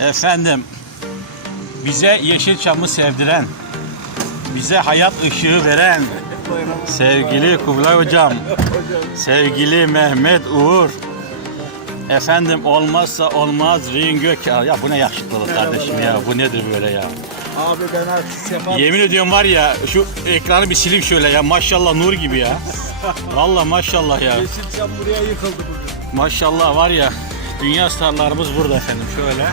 Efendim, bize Yeşilçam'ı sevdiren, bize hayat ışığı veren sevgili Kubilay Hocam, sevgili Mehmet Uğur, efendim olmazsa olmaz Rin Gökal. Ya bu ne yakışıklılık kardeşim ya, bu nedir böyle ya? Abi ben artık Yemin ediyorum var ya, şu ekranı bir sileyim şöyle ya, maşallah nur gibi ya. Vallahi maşallah ya. Yeşilçam buraya yıkıldı bugün. Maşallah var ya dünya starlarımız burada efendim şöyle.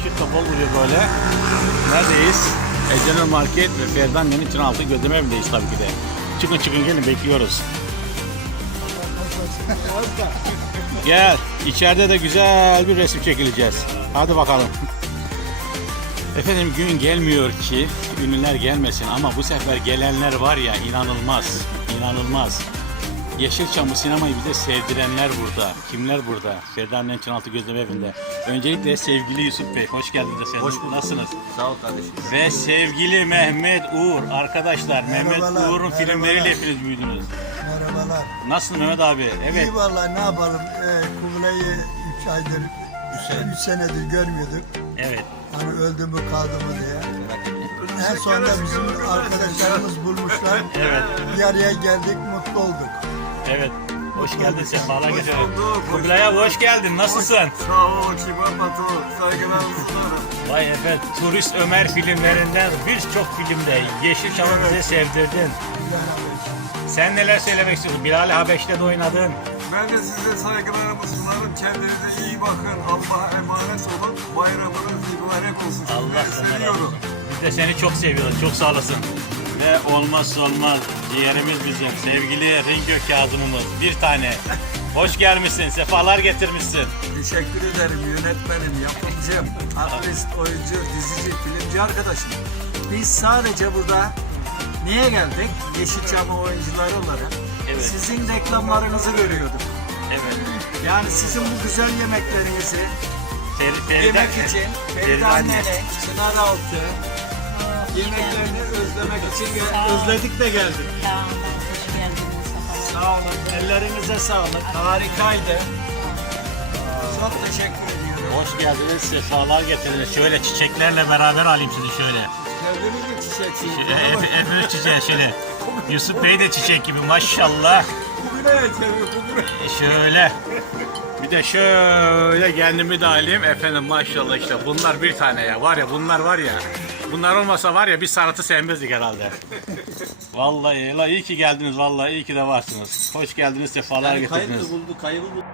Işık kapalı vuruyor böyle. Neredeyiz? Ecel Market ve Ferdan Yeni altı gözleme evindeyiz tabii ki de. Çıkın çıkın gelin bekliyoruz. Gel. içeride de güzel bir resim çekileceğiz. Hadi bakalım. Efendim gün gelmiyor ki ünlüler gelmesin ama bu sefer gelenler var ya inanılmaz. inanılmaz. Yeşilçam'ı sinemayı bize sevdirenler burada. Kimler burada? Ferdan Nençinaltı Gözleme Evi'nde. Öncelikle sevgili Yusuf Bey, hoş geldiniz efendim. Hoş bulduk. Nasılsınız? Sağ ol kardeşim. Ve sevgili Mehmet Uğur. Arkadaşlar Mehmet Merhabalar, Uğur'un filmleriyle hepiniz büyüdünüz. Merhabalar. Nasılsın Mehmet abi? Evet. İyi vallahi ne yapalım. Ee, Kubilay'ı 3 aydır, 3 senedir görmüyorduk. Evet. Hani öldü mü kaldı mı diye. En sonunda bizim arkadaşlarımız bulmuşlar. Evet. Bir araya geldik, mutlu olduk. Evet. Hoş geldin sefalar getirdin. Kubilay abi hoş geldin. Nasılsın? Sağ ol Kibar Batu. Saygılarımı sunarım. Vay efendim Turist Ömer filmlerinden birçok filmde Yeşilçam'ı bize sevdirdin. Sen neler söylemek istiyorsun? Bilal Habeş'te de oynadın. Ben de size saygılarımı sunarım. Kendinize iyi bakın. Allah'a emanet olun. Bayramınız mübarek olsun. Allah Sizleri sana razı seviyorum. olsun. Biz de seni çok seviyoruz. Çok sağ olasın. Ve olmazsa olmaz ciğerimiz bizim. Sevgili Ringö Kazım'ımız. Bir tane. Hoş gelmişsin. Sefalar getirmişsin. Teşekkür ederim yönetmenim, yapımcım, aktris, oyuncu, dizici, filmci arkadaşım. Biz sadece burada niye geldik? Yeşilçam oyuncuları olarak. Evet. Sizin reklamlarınızı görüyorduk. Evet. Yani sizin bu güzel yemeklerinizi Fer- Feride- yemek için Feride Feride anne. annenin Çınar Altı yemeklerini özlemek için gel- özledik de geldik. Sağ olun, hoş geldiniz. Sağ olun. Ellerinize sağlık. Harikaydı. Çok teşekkür ediyorum. Hoş geldiniz. Sefalar getirdiniz. Şöyle çiçeklerle beraber alayım sizi şöyle. Sevdiniz mi çiçeksiz? Efe, Efe çiçeği şöyle. Yusuf Bey de çiçek gibi maşallah. Bugüne yeteriyor, bugüne. Şöyle. Bir de şöyle kendimi de alayım. Efendim maşallah işte bunlar bir tane ya. Var ya bunlar var ya. Bunlar olmasa var ya biz sanatı sevmezdik herhalde. Vallahi la iyi ki geldiniz vallahi iyi ki de varsınız. Hoş geldiniz sefalar getirdiniz. buldu, kayıp buldu.